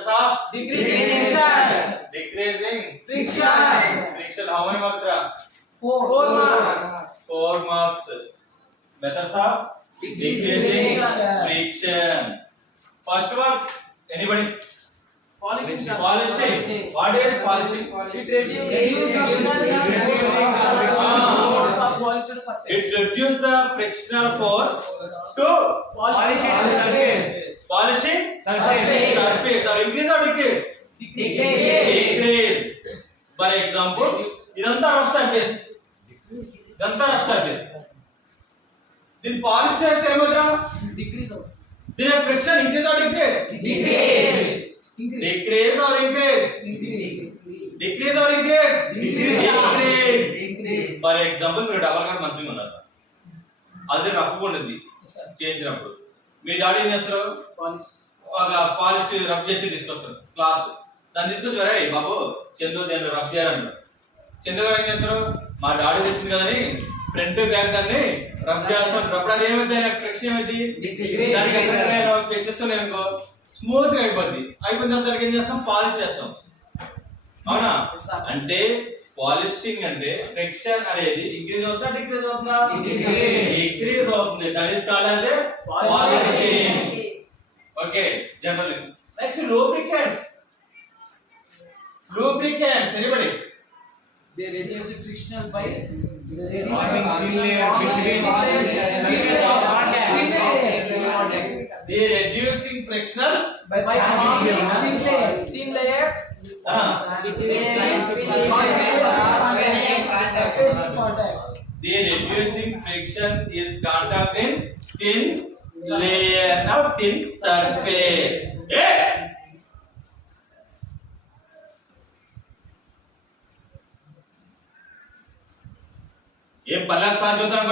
Methods of Decreasing decreasing friction. friction. How many marks, Ra? 4 marks. 4 marks. Methods of decreasing friction. First one, anybody? Polishing. Polishing. What is polishing? It reduces It reduces the frictional force to polishing surface or increase or decrease? Decrease. For example, ఇదంతా rough surface. ఇదంతా rough surface. దీన్ని పాలిష్ చేస్తే ఏమవుతుందా? దీని friction increase or decrease? Decrease or increase? Decrease or increase? Decrease. For example, మీరు double cot మంచిగా ఉన్నారు, అది రఫ్ ఉంటుంది చేయించినప్పుడు మీ డాడీ ఏం చేస్తారు? ఒక పాలిష్ రఫ్ చేసి తీసుకొస్తారు క్లాత్, దాన్ని తీసుకొచ్చి వరే బాబు చందు నేను రఫ్ చేయాలంటారు. చందు గారు ఏం చేస్తారు? మా డాడీ తెచ్చింది కదని ఫ్రంట్ బ్యాక్ దాన్ని రఫ్ చేస్తాను. అప్పుడు అది ఏమైంది? ఫ్రిక్షన్ ఏమైంది? దానికి ఎక్కడ నేను పెంచేస్తున్నాను అనుకో స్మూత్ గా అయిపోద్ది. అయిపోయిన తర్వాత దానికి ఏం చేస్తాం? పాలిష్ చేస్తాం. అవునా? అంటే పాలిషింగ్ అంటే ఫ్రిక్షన్ అనేది ఇంక్రీజ్ అవుతుందా డిక్రీజ్ అవుతుందా? డిక్రీజ్ అవుతుంది. That is called as polishing. Okay, general. Next lubricants. Lubricants, anybody? They reduce the frictional by They reducing friction by thin layers The reducing friction is contact in thin layer or thin surface. ये पलक पास होता है